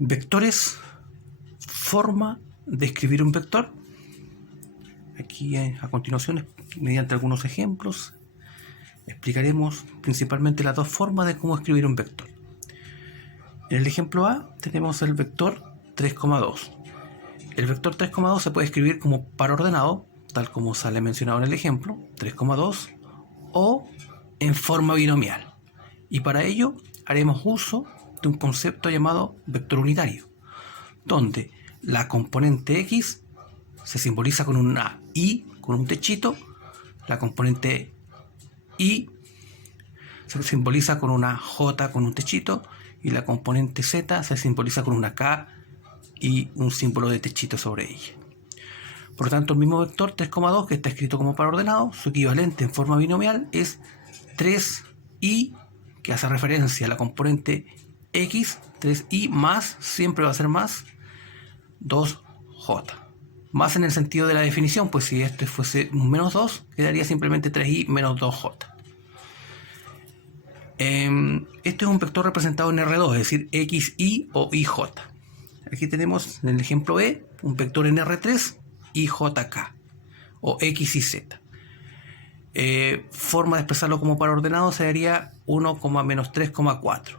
Vectores, forma de escribir un vector. Aquí a continuación, mediante algunos ejemplos, explicaremos principalmente las dos formas de cómo escribir un vector. En el ejemplo A tenemos el vector 3,2. El vector 3,2 se puede escribir como par ordenado, tal como sale mencionado en el ejemplo, 3,2, o en forma binomial. Y para ello haremos uso de un concepto llamado vector unitario, donde la componente X se simboliza con una Y con un techito, la componente Y se simboliza con una J con un techito y la componente Z se simboliza con una K y un símbolo de techito sobre ella. Por lo tanto, el mismo vector 3,2 que está escrito como par ordenado, su equivalente en forma binomial es 3i, que hace referencia a la componente X, 3i más, siempre va a ser más, 2j. Más en el sentido de la definición, pues si este fuese un menos 2, quedaría simplemente 3i menos 2j. Este es un vector representado en R2, es decir, xi o ij. Aquí tenemos en el ejemplo B un vector en R3, ijk o x y z. Forma de expresarlo como par ordenado sería 1, menos 3,4,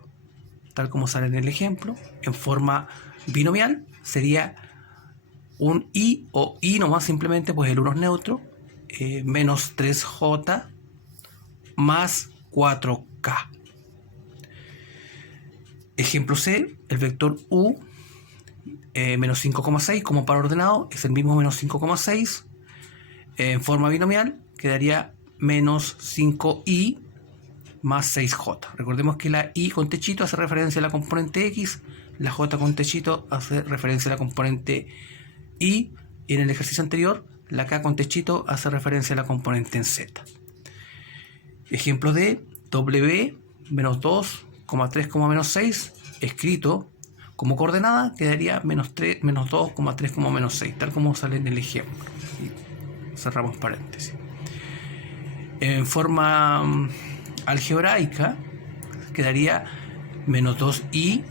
tal como sale en el ejemplo. En forma binomial sería un i o i nomás, simplemente, pues el 1 es neutro, menos 3j más 4k. Ejemplo C, el vector u, menos 5,6 como par ordenado, es el mismo menos 5,6. En forma binomial quedaría menos 5i más 6j. Recordemos que la i con techito hace referencia a la componente x, la j con techito hace referencia a la componente y en el ejercicio anterior la k con techito hace referencia a la componente en z. Ejemplo de w menos 2, 3, menos 6, escrito como coordenada quedaría menos 2, menos 6, tal como sale en el ejemplo. Y cerramos paréntesis. En forma algebraica quedaría menos 2i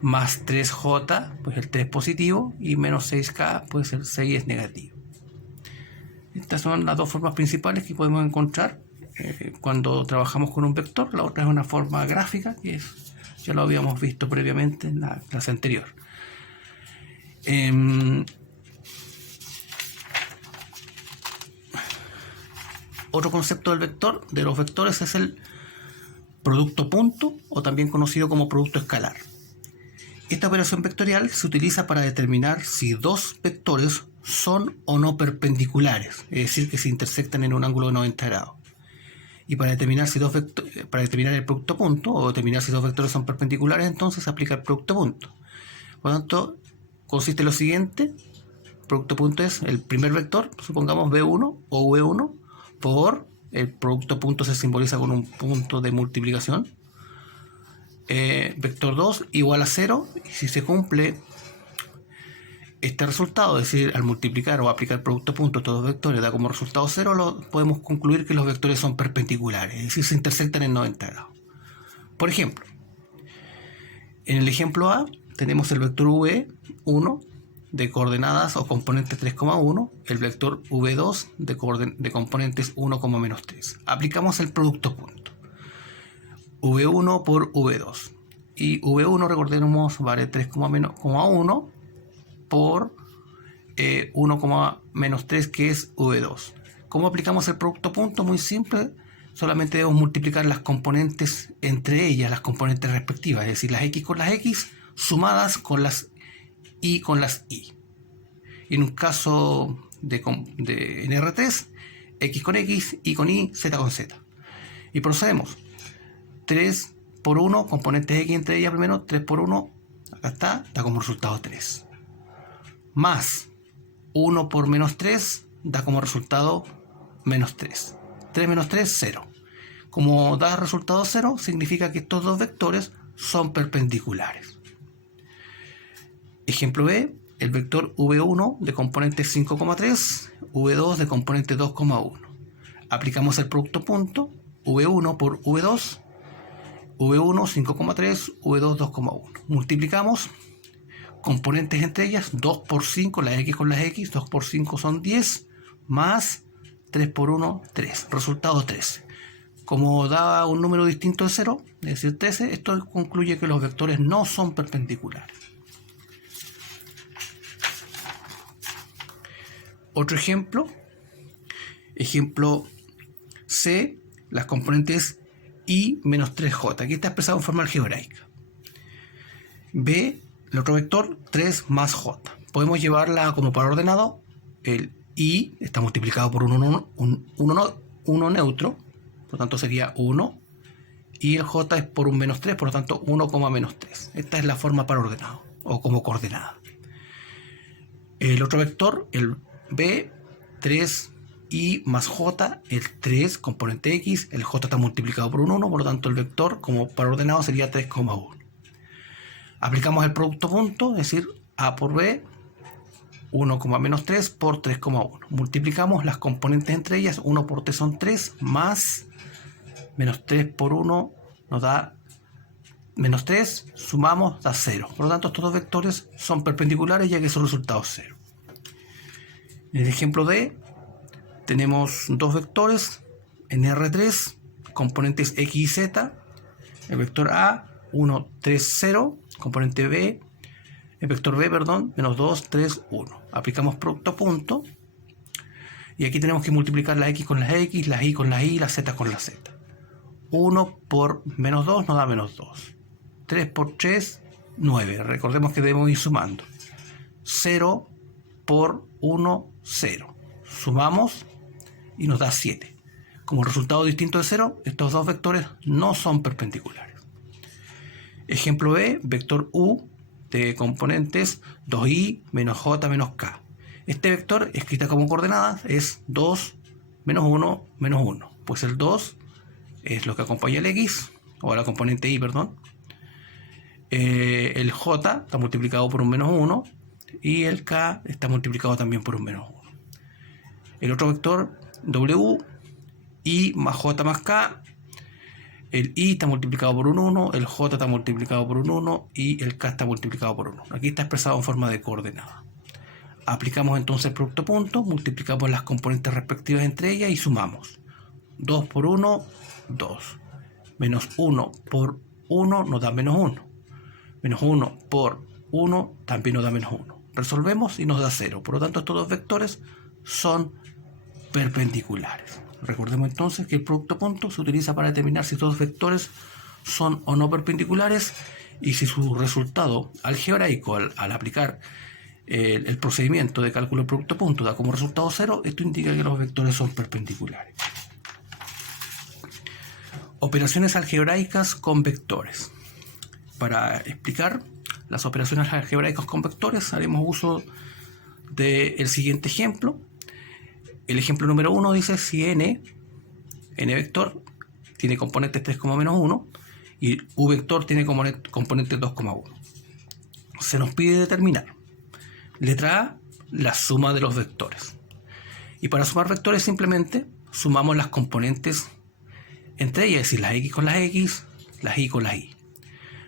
más 3j, pues el 3 positivo, y menos 6k, pues el 6 es negativo. Estas son las dos formas principales que podemos encontrar cuando trabajamos con un vector. La otra es una forma gráfica, que ya lo habíamos visto previamente en la clase anterior. Otro concepto del vector, de los vectores, es el producto punto, o también conocido como producto escalar. Esta operación vectorial se utiliza para determinar si dos vectores son o no perpendiculares, es decir, que se intersectan en un ángulo de 90 grados. Y para determinar el producto punto, o determinar si dos vectores son perpendiculares, entonces se aplica el producto punto. Por lo tanto, consiste en lo siguiente: producto punto es el primer vector, supongamos b1 o v1, por el producto punto se simboliza con un punto de multiplicación, vector 2 igual a 0, y si se cumple este resultado, es decir, al multiplicar o aplicar producto punto a estos dos vectores da como resultado 0, podemos concluir que los vectores son perpendiculares, es decir, se intersectan en 90 grados. Por ejemplo, en el ejemplo A tenemos el vector v1 de coordenadas o componentes 3,1, el vector v2 de componentes 1, menos 3. Aplicamos el producto punto. v1 por v2. Y v1, recordemos, vale 3,1 por 1, menos 3, que es v2. ¿Cómo aplicamos el producto punto? Muy simple. Solamente debemos multiplicar las componentes entre ellas, las componentes respectivas, es decir, las x con las x sumadas con las y con las y. Y en un caso en R3, x con x, y con y, z con z. Y procedemos. 3 por 1, componentes x entre ellas primero, 3 por 1, acá está, da como resultado 3. Más 1 por menos 3, da como resultado menos 3. 3 menos 3, 0. Como da resultado 0, significa que estos dos vectores son perpendiculares. Ejemplo B, el vector v1 de componente 5,3, v2 de componente 2,1. Aplicamos el producto punto, v1 por v2, V1 5,3, V2 2,1. Multiplicamos componentes entre ellas, 2 por 5, las X con las X, 2 por 5 son 10, más 3 por 1, 3. Resultado 13. Como da un número distinto de 0, es decir 13, esto concluye que los vectores no son perpendiculares. Otro ejemplo, ejemplo C, las componentes I menos 3J. Aquí está expresado en forma algebraica. B, el otro vector, 3 más J. Podemos llevarla como par ordenado. El I está multiplicado por uno neutro, por lo tanto sería 1. Y el J es por un menos 3, por lo tanto 1, menos 3. Esta es la forma par ordenado, o como coordenada. El otro vector, el B, 3i más j, el 3, componente x, el j está multiplicado por un 1, por lo tanto el vector como par ordenado sería 3,1. Aplicamos el producto punto, es decir, a por b, 1, menos 3 por 3,1. Multiplicamos las componentes entre ellas, 1 por 3 son 3, más menos 3 por 1 nos da menos 3, sumamos, da 0. Por lo tanto, estos dos vectores son perpendiculares ya que su resultado es 0. En el ejemplo D, tenemos dos vectores en R3, componentes X y Z. El vector A, 1, 3, 0, componente B, el vector B, perdón, menos 2, 3, 1. Aplicamos producto punto. Y aquí tenemos que multiplicar la X con las X, las Y con las Y, la Z con la Z. 1 por menos 2 nos da menos 2. 3 por 3, 9. Recordemos que debemos ir sumando. 0 por 1, 0. Sumamos y nos da 7. Como resultado distinto de 0, estos dos vectores no son perpendiculares. Ejemplo B, vector U de componentes 2i menos j menos k. Este vector, escrita como coordenadas, es 2 menos 1 menos 1. Pues el 2 es lo que acompaña el x, o la componente i, perdón. El j está multiplicado por un menos 1 y el k está multiplicado también por un menos 1. El otro vector, w, i más j más k. El i está multiplicado por un 1, el j está multiplicado por un 1 y el k está multiplicado por un 1. Aquí está expresado en forma de coordenada. Aplicamos entonces el producto punto, multiplicamos las componentes respectivas entre ellas y sumamos. 2 por 1, 2. Menos 1 por 1 nos da menos 1. Menos 1 por 1 también nos da menos 1. Resolvemos y nos da 0. Por lo tanto, estos dos vectores son perpendiculares. Recordemos entonces que el producto punto se utiliza para determinar si estos vectores son o no perpendiculares y si su resultado algebraico al aplicar el procedimiento de cálculo del producto punto da como resultado 0, esto indica que los vectores son perpendiculares. Operaciones algebraicas con vectores. Para explicar las operaciones algebraicas con vectores haremos uso del siguiente ejemplo. El ejemplo número 1 dice si n vector tiene componentes 3, menos 1 y u vector tiene componentes 2,1. Se nos pide determinar, letra A, la suma de los vectores. Y para sumar vectores simplemente sumamos las componentes entre ellas, es decir, las x con las x, las y con las y.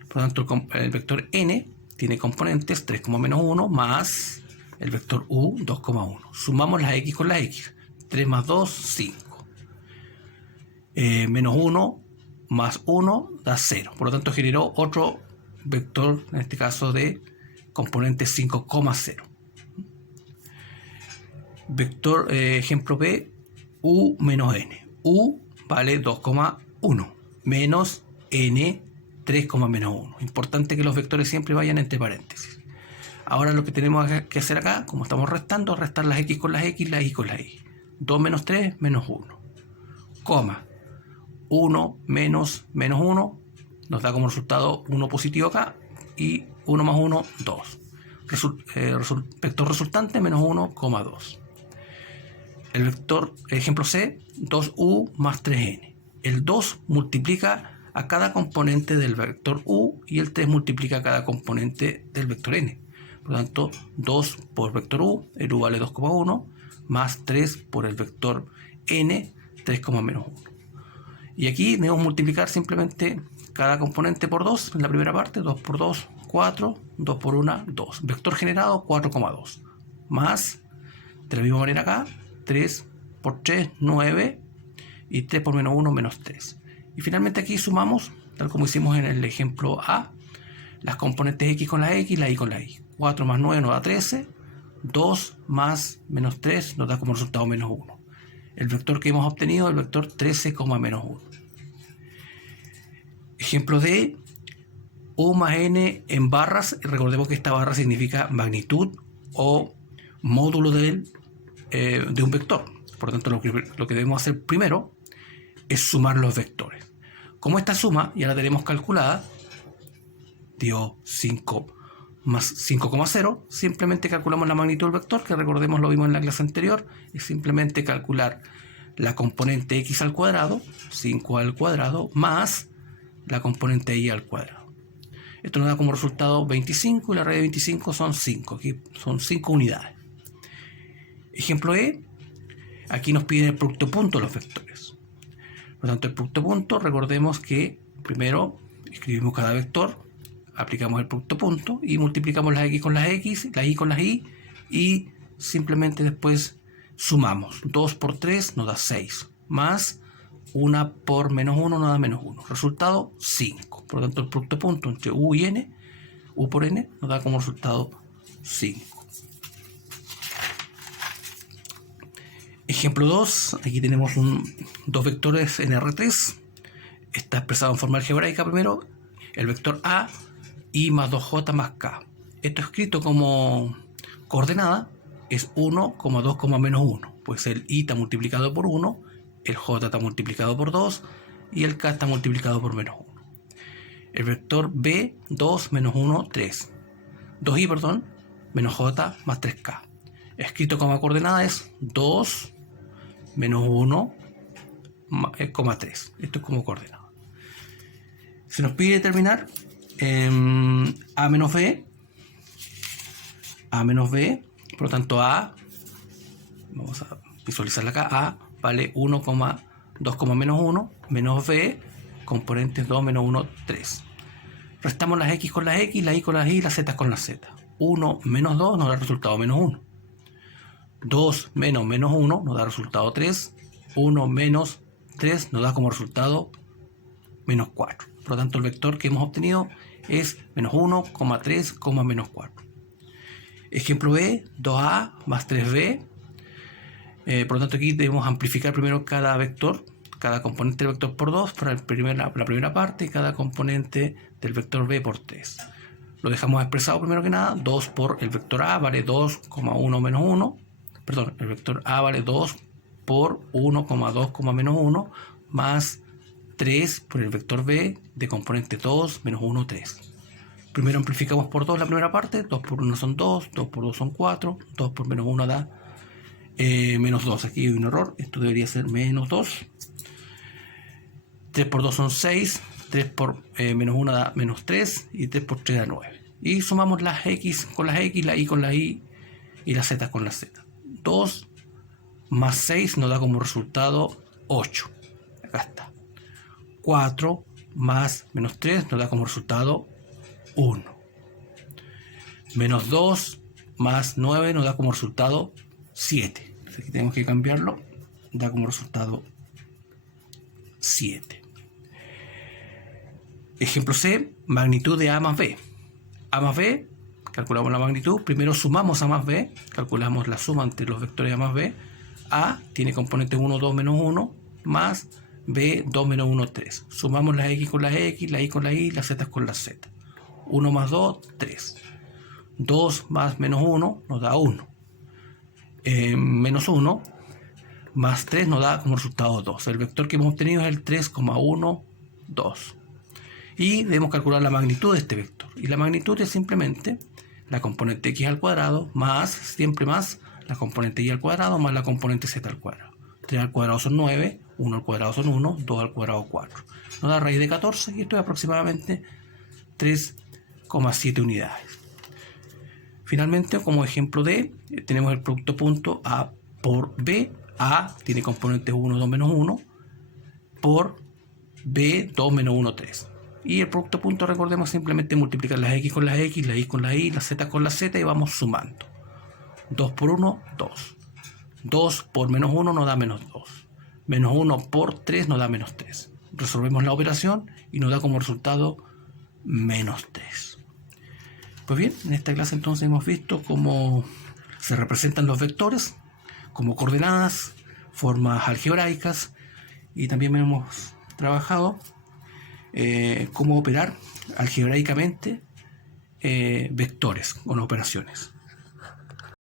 Por lo tanto, el vector n tiene componentes 3, menos 1 más el vector u 2,1. Sumamos las x con las x. 3 más 2, 5. Menos 1 más 1 da 0. Por lo tanto, generó otro vector, en este caso de componentes 5,0. Vector, ejemplo B, u menos n. U vale 2,1 menos n 3, menos 1. Importante que los vectores siempre vayan entre paréntesis. Ahora lo que tenemos que hacer acá, como estamos restando, restar las x con las x, las y con las y. 2 menos 3, menos 1. Coma. 1 menos 1 nos da como resultado 1 positivo acá y 1 más 1, 2. Vector resultante, menos 1, 2. El vector, ejemplo C, 2u más 3n. El 2 multiplica a cada componente del vector u y el 3 multiplica a cada componente del vector n. Por lo tanto, 2 por vector u, el u vale 2,1, más 3 por el vector n, 3, menos 1. Y aquí debemos multiplicar simplemente cada componente por 2 en la primera parte, 2 por 2, 4, 2 por 1, 2. Vector generado 4,2. Más, de la misma manera acá, 3 por 3, 9. Y 3 por menos 1, menos 3. Y finalmente aquí sumamos, tal como hicimos en el ejemplo A, las componentes x con la x, la y con la y. 4 más 9 nos da 13. 2 más menos 3 nos da como resultado menos 1. El vector que hemos obtenido es el vector 13, menos 1. Ejemplo D, U más N en barras. Recordemos que esta barra significa magnitud o módulo de un vector. Por lo tanto, lo que debemos hacer primero es sumar los vectores. Como esta suma ya la tenemos calculada, dio 5 más 5,0, simplemente calculamos la magnitud del vector, que recordemos lo vimos en la clase anterior, es simplemente calcular la componente x al cuadrado, 5 al cuadrado, más la componente y al cuadrado. Esto nos da como resultado 25 y la raíz de 25 son 5, aquí son 5 unidades. Ejemplo E, aquí nos piden el producto punto de los vectores. Por lo tanto, el producto punto, recordemos que primero escribimos cada vector, aplicamos el producto punto y multiplicamos las x con las x, las y con las y simplemente después sumamos. 2 por 3 nos da 6, más 1 por menos 1 nos da menos 1. Resultado 5. Por lo tanto, el producto punto entre u y n, u por n, nos da como resultado 5. Ejemplo 2, aquí tenemos dos vectores en R3, está expresado en forma algebraica primero, el vector A, I más 2J más K. Esto escrito como coordenada es 1, 2, menos 1, pues el I está multiplicado por 1, el J está multiplicado por 2 y el K está multiplicado por menos 1. El vector B, 2, menos 1, 3. 2I, perdón, menos J más 3K. Escrito como coordenada es 2, menos 1, 3. Esto es como coordenada. Se nos pide determinar A menos B, por lo tanto A, vamos a visualizarla acá, A vale 1, 2, menos 1, menos B, componentes 2, menos 1, 3. Restamos las x con las x, la y con las y, las z con las z. 1 menos 2 nos da el resultado menos 1. 2 menos menos 1 nos da resultado 3. 1 menos 3 nos da como resultado menos 4. Por lo tanto, el vector que hemos obtenido es menos 1, 3, menos 4. Ejemplo B, 2a más 3b. Por lo tanto, aquí debemos amplificar primero cada vector, cada componente del vector por 2 para la primera parte y cada componente del vector b por 3. Lo dejamos expresado primero que nada. 2 por el vector a vale 2,1 menos 1. Perdón, el vector a vale 2 por 1,2, menos 1 más 3 por el vector b de componente 2 menos 1, 3. Primero amplificamos por 2 la primera parte. 2 por 1 son 2, 2 por 2 son 4, 2 por menos 1 da menos 2. Aquí hay un error, esto debería ser menos 2. 3 por 2 son 6, 3 por menos 1 da menos 3 y 3 por 3 da 9. Y sumamos las x con las x, la y con la y las z con las z. 2 más 6 nos da como resultado 8. Acá está. 4 más menos 3 nos da como resultado 1. Menos 2 más 9 nos da como resultado 7. Aquí tenemos que cambiarlo. Da como resultado 7. Ejemplo C, magnitud de A más B. A más B, calculamos la magnitud. Primero sumamos A más B, calculamos la suma entre los vectores A más B. A tiene componentes 1, 2, menos 1, más B, 2, menos 1, 3. Sumamos las x con las x, la y con la y, las z con las z. 1 más 2, 3. 2 más menos 1 nos da 1. Menos 1 más 3 nos da como resultado 2. El vector que hemos obtenido es el 3,1, 2. Y debemos calcular la magnitud de este vector. Y la magnitud es simplemente la componente x al cuadrado más, siempre más, la componente y al cuadrado más la componente z al cuadrado. 3 al cuadrado son 9, 1 al cuadrado son 1, 2 al cuadrado 4. Nos da raíz de 14 y esto es aproximadamente 3,7 unidades. Finalmente, como ejemplo D, tenemos el producto punto A por B. A tiene componentes 1, 2, menos 1 por B, 2, menos 1, 3. Y el producto punto, recordemos, simplemente multiplicar las x con las x, la y con la y, las z con la z y vamos sumando. 2 por 1, 2. 2 por menos 1 nos da menos 2. Menos 1 por 3 nos da menos 3. Resolvemos la operación y nos da como resultado menos 3. Pues bien, en esta clase entonces hemos visto cómo se representan los vectores como coordenadas, formas algebraicas, y también hemos trabajado cómo operar algebraicamente vectores con operaciones.